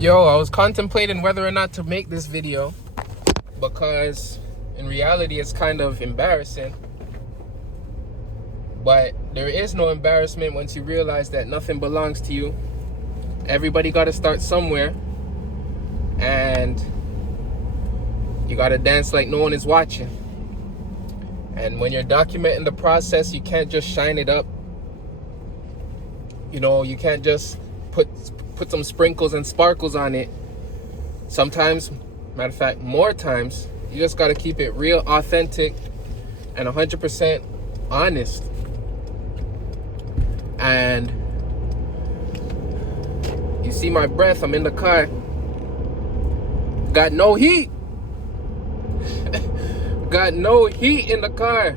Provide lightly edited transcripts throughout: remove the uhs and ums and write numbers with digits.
Yo, I was contemplating whether or not to make this video because in reality it's kind of embarrassing. But there is no embarrassment once you realize that nothing belongs to you. Everybody got to start somewhere, and you got to dance like no one is watching. And when you're documenting the process, you can't just shine it up. You know, you can't just put some sprinkles and sparkles on it. Sometimes, matter of fact, more times, you just got to keep it real, authentic, and 100% honest. And you see my breath, I'm in the car. Got no heat. Got no heat in the car.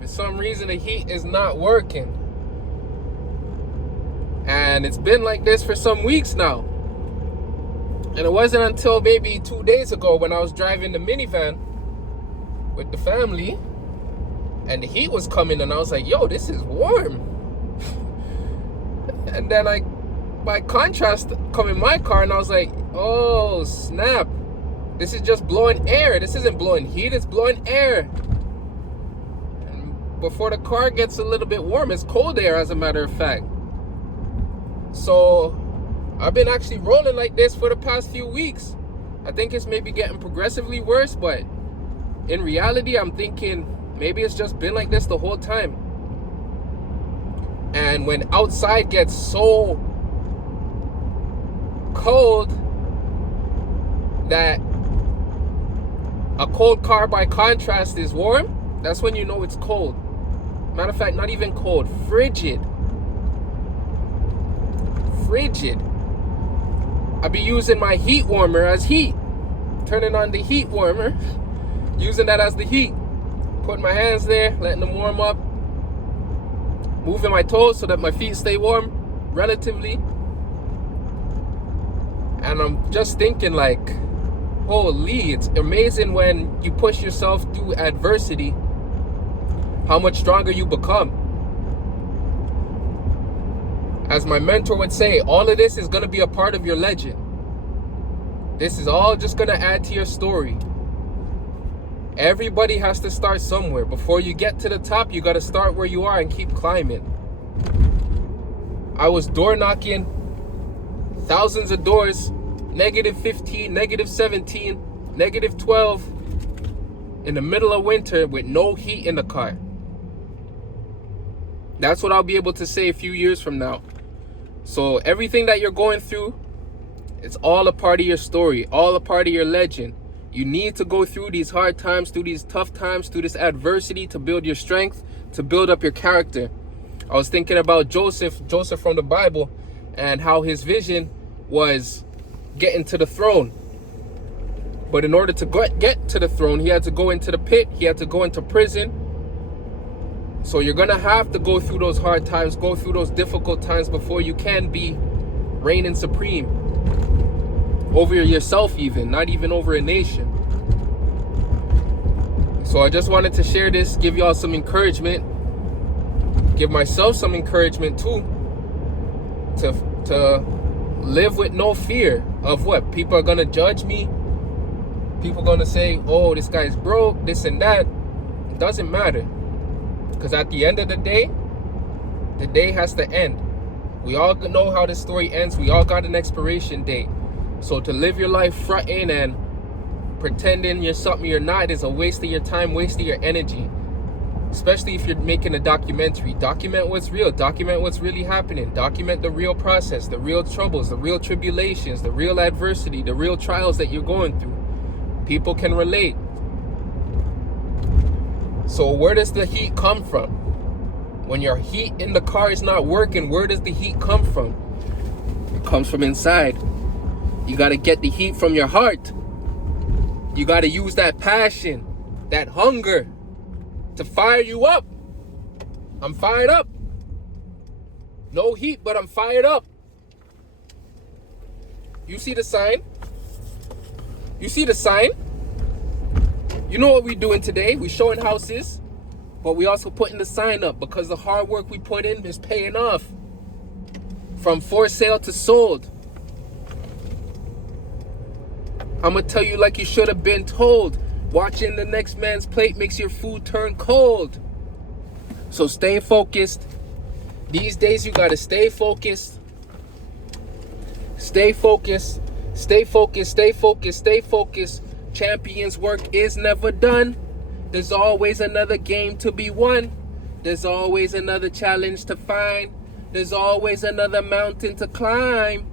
For some reason, the heat is not working. And it's been like this for some weeks now. And it wasn't until maybe 2 days ago when I was driving the minivan with the family and the heat was coming, and I was like, yo, this is warm. And then by contrast, come in my car, and I was like, oh snap, this is just blowing air. This isn't blowing heat, it's blowing air. And before the car gets a little bit warm, it's cold air, as a matter of fact. So I've been actually rolling like this for the past few weeks. I think it's maybe getting progressively worse, but in reality, I'm thinking maybe it's just been like this the whole time. And when outside gets so cold that a cold car by contrast is warm, that's when you know it's cold. Matter of fact, not even cold, frigid. I be using my heat warmer as heat, turning on the heat warmer, using that as the heat, putting my hands there, letting them warm up, moving my toes so that my feet stay warm relatively. And I'm just thinking, like, holy, it's amazing when you push yourself through adversity, how much stronger you become. As my mentor would say, all of this is going to be a part of your legend. This is all just going to add to your story. Everybody has to start somewhere. Before you get to the top, you got to start where you are and keep climbing. I was door knocking thousands of doors, -15, -17, -12, in the middle of winter with no heat in the car. That's what I'll be able to say a few years from now. So everything that you're going through, it's all a part of your story, all a part of your legend. You need to go through these hard times, through these tough times, through this adversity to build your strength, to build up your character. I was thinking about Joseph from the Bible, and how his vision was getting to the throne. But in order to get to the throne, he had to go into the pit, he had to go into prison. So you're gonna have to go through those hard times, go through those difficult times before you can be reigning supreme over yourself, even not even over a nation. So I just wanted to share this, give y'all some encouragement, give myself some encouragement too, to live with no fear of what people are gonna judge me. People gonna say, oh, this guy's broke, this and that. It doesn't matter. Because at the end of the day has to end. We all know how this story ends. We all got an expiration date. So to live your life fronting and pretending you're something you're not is a waste of your time, waste of your energy. Especially if you're making a documentary. Document what's real. Document what's really happening. Document the real process, the real troubles, the real tribulations, the real adversity, the real trials that you're going through. People can relate. So where does the heat come from? When your heat in the car is not working, where does the heat come from? It comes from inside. You got to get the heat from your heart. You got to use that passion, that hunger to fire you up. I'm fired up. No heat, but I'm fired up. You see the sign? You see the sign? You know what we're doing today? We're showing houses, but we also putting the sign up because the hard work we put in is paying off. From for sale to sold. I'm going to tell you like you should have been told. Watching the next man's plate makes your food turn cold. So stay focused. These days you got to stay focused. Stay focused. Stay focused. Stay focused. Stay focused. Champions' work is never done. There's always another game to be won. There's always another challenge to find. There's always another mountain to climb.